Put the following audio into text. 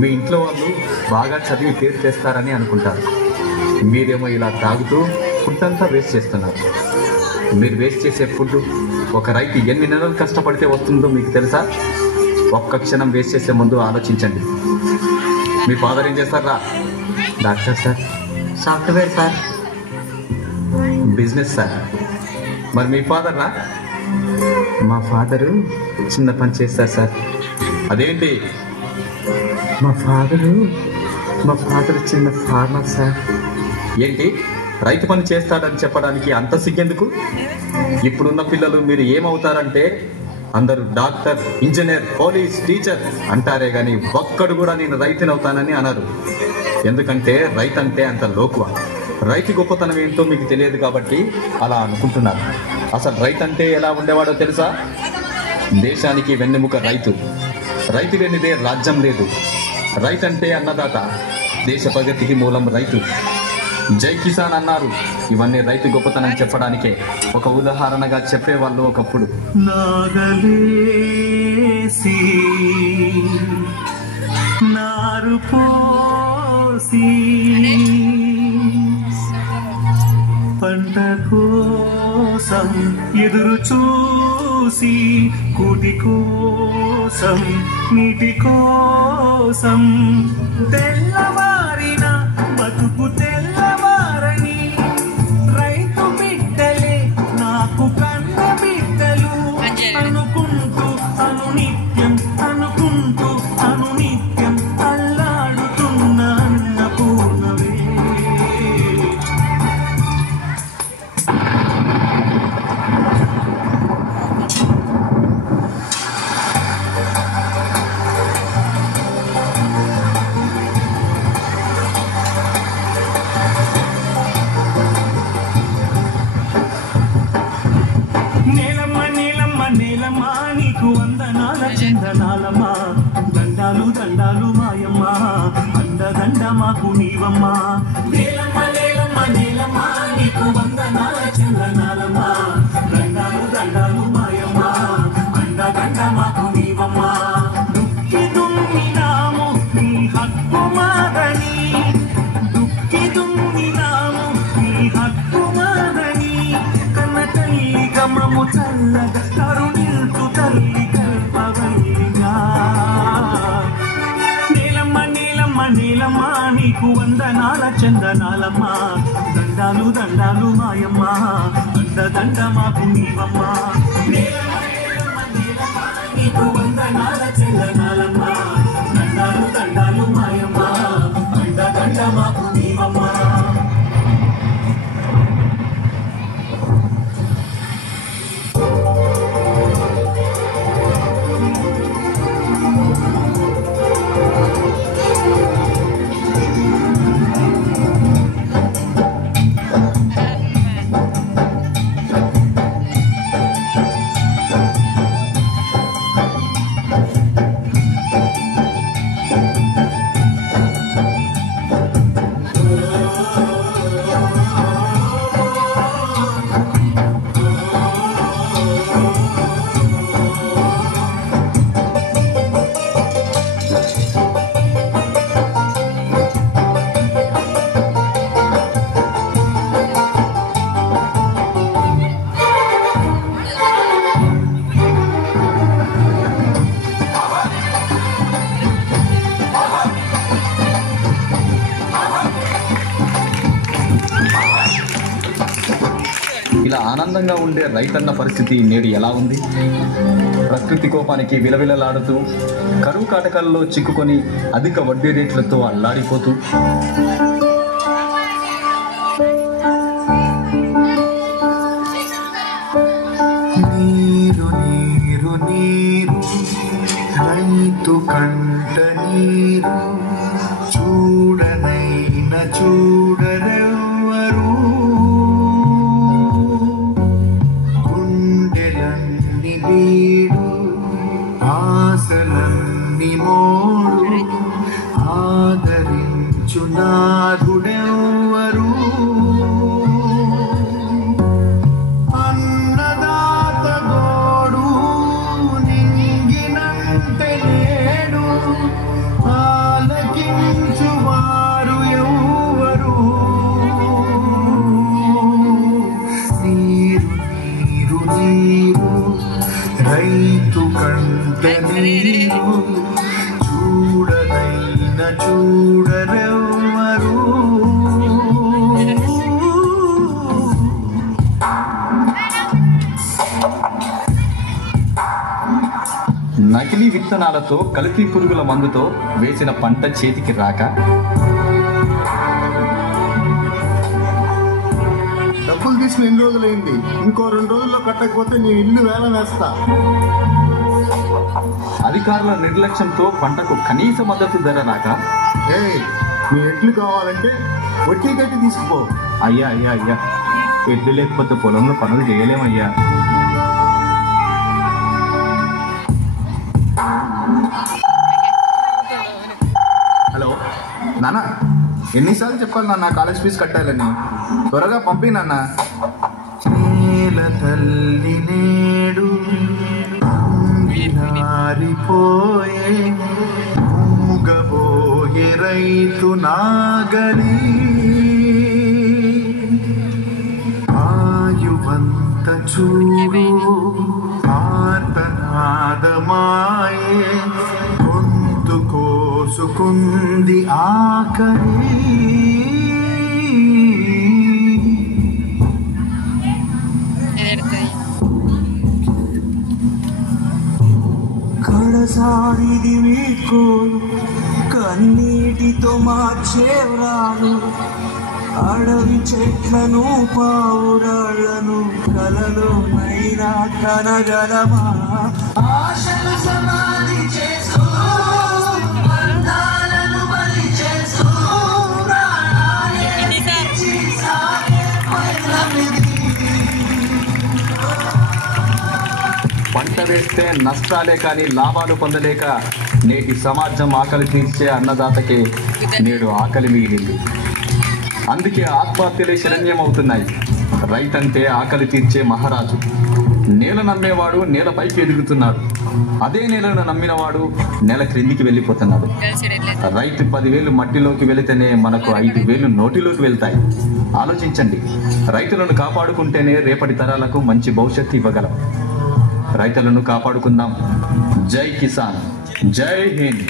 మీ ఇంట్లో వాళ్ళు బాగా చదివి పేరు చేస్తారని అనుకుంటారు. మీరేమో ఇలా తాగుతూ ఫుడ్ అంతా వేస్ట్ చేస్తున్నారు. మీరు వేస్ట్ చేసే ఫుడ్ ఒక రైతు ఎన్ని నెలలు కష్టపడితే వస్తుందో మీకు తెలుసా? ఒక్క క్షణం వేస్ట్ చేసే ముందు ఆలోచించండి. మీ ఫాదర్ ఏం చేస్తారా? Doctor sir. Software sir. Business sir. మరి మీ ఫాదర్ రా? మా ఫాదరు చిన్న పని చేస్తారు సార్. అదేంటి? మా ఫాదర్ చిన్న ఫార్మర్ సార్. ఏంటి రైతు పని చేస్తాడని చెప్పడానికి అంత సిగ్గెందుకు? ఇప్పుడున్న పిల్లలు మీరు ఏమవుతారంటే అందరూ డాక్టర్, ఇంజనీర్, పోలీస్, టీచర్ అంటారే కానీ ఒక్కడు కూడా నేను రైతుని అవుతానని అనరు. ఎందుకంటే రైతు అంటే అంత లోకువ. రైతు గొప్పతనం ఏంటో మీకు తెలియదు కాబట్టి అలా అనుకుంటున్నారు. అసలు రైతు అంటే ఎలా ఉండేవాడో తెలుసా? దేశానికి వెన్నెముక రైతు. రైతు లేనిదే రాజ్యం లేదు. రైతు అంటే అన్నదాత. దేశ ప్రగతికి మూలం రైతు. జై కిసాన్ అన్నారు. ఇవన్నీ రైతు గొప్పతనం చెప్పడానికే. ఒక ఉదాహరణగా చెప్పేవాళ్ళు ఒకప్పుడు. నాగలేసి నారు పోసి పంట కోసం ఎదురు చూసి కూటి కోసం నీటి కోసం తెల్లవారిన బతుకు తెల్లవారని రైతు బిడ్డలే నాకు కన్న బిడ్డలు అనుకుంటూ అనునిత్యం అల్లాడుతున్న అన్నపూర్ణవే. నేలమ్మా నీకు వందనాల చందనాలమ్మా. దండాలు దండాలు మాయమ్మ, అండదండ మాకు నీవమ్మా. నేలమ్మా నీకు వందనాల చందనాలమ్మా. దండాలు దండాలు మాయమ్మ, అండదండ మాకు నీవమ్మా. దుక్కి దున్నినాము నీ హక్కు మాదని, దుక్కి దున్నినాము నీ హక్కు మాదని. కన్న తల్లి గమము చల్లగా కరుణిల్చు తల్లి కల్పవల్లిగా. నీలమ్మ నీకు వందనాల చందనాలమ్మా. దండాలు దండాలు మాయమ్మ, అండదండ మాకు నీవమ్మా. నీకు వందనాల చందనాలమ్మా. దండాలు దండాలు మాయమ్మ, అండదండ మాకు నీవమ్మా. ఇలా ఆనందంగా ఉండే రైతన్న పరిస్థితి నేడు ఎలా ఉంది? ప్రకృతి కోపానికి విలవిలలాడుతూ, కరువు కాటకాల్లో చిక్కుకొని అధిక వడ్డీ రేట్లతో అల్లాడిపోతూ, నీరు నీరు నీరు రైతు కంట నీరు చూడనైన చూడరెవ్వరు. గుండెలన్ని వీడు ఆశలన్ని మోడు ఆదరించు నా చూడరెవ్వరు. నకిలీ విత్తనాలతో కల్తీ పురుగుల మందుతో వేసిన పంట చేతికి రాక డబ్బులు తీసుకుని ఎన్ని రోజులైంది? ఇంకో 2 రోజుల్లో కట్టకపోతే నీ ఇల్లు వేలం వేస్తా. అధికారుల నిర్లక్ష్యంతో పంటకు కనీస మద్దతు ధర రాక నీ ఎడ్లు కావాలంటే వడ్డీ కట్టి తీసుకుపో. అయ్యా అయ్యా అయ్యా, ఎడ్లు లేకపోతే పొలంలో పనులు చేయలేమయ్యా. హలో నాన్న, ఎన్నిసార్లు చెప్పాలి నాన్న కాలేజ్ ఫీజు కట్టాలని? త్వరగా పంపి నాన్న. నేల తల్లి నేడు అంగినారిపోయే, మూగబోయే రైతు నాగలి, ఆయువంత చూడు ఆర్తనాదమాయే, గొంతు కోసుకుంది ఆకలి. కడసారిది వీడ్కోలు, కన్నీటితో మార్చేవ్రాలు, అడవి చెట్లను పావురాళ్లను కలలోనైనా కనగలమా? ఆశలు సమాధి చేస్తూ, బంధాలను బలి చేస్తూ, ప్రాణాలే ఇచ్చి సాగే పయనమిది. పంట వేస్తే నష్టాలే కానీ లాభాలు పొందలేక నేటి సమాజం ఆకలి తీర్చే అన్నదాతకే నేడు ఆకలి మిగిలింది. అందుకే ఆత్మహత్యలే శరణ్యం అవుతున్నాయి. రైతంటే ఆకలి తీర్చే మహారాజు. నేల నమ్మేవాడు నేలపైకి ఎదుగుతున్నాడు. అదే నేలను నమ్మినవాడు నేల క్రిందికి వెళ్ళిపోతున్నాడు. రైతు 10,000 మట్టిలోకి వెళితేనే మనకు 5,000 నోటిలోకి వెళ్తాయి. ఆలోచించండి. రైతులను కాపాడుకుంటేనే రేపటి తరాలకు మంచి భవిష్యత్తు ఇవ్వగలం. రైతులను కాపాడుకుందాం. జై కిసాన్, జై హింద్.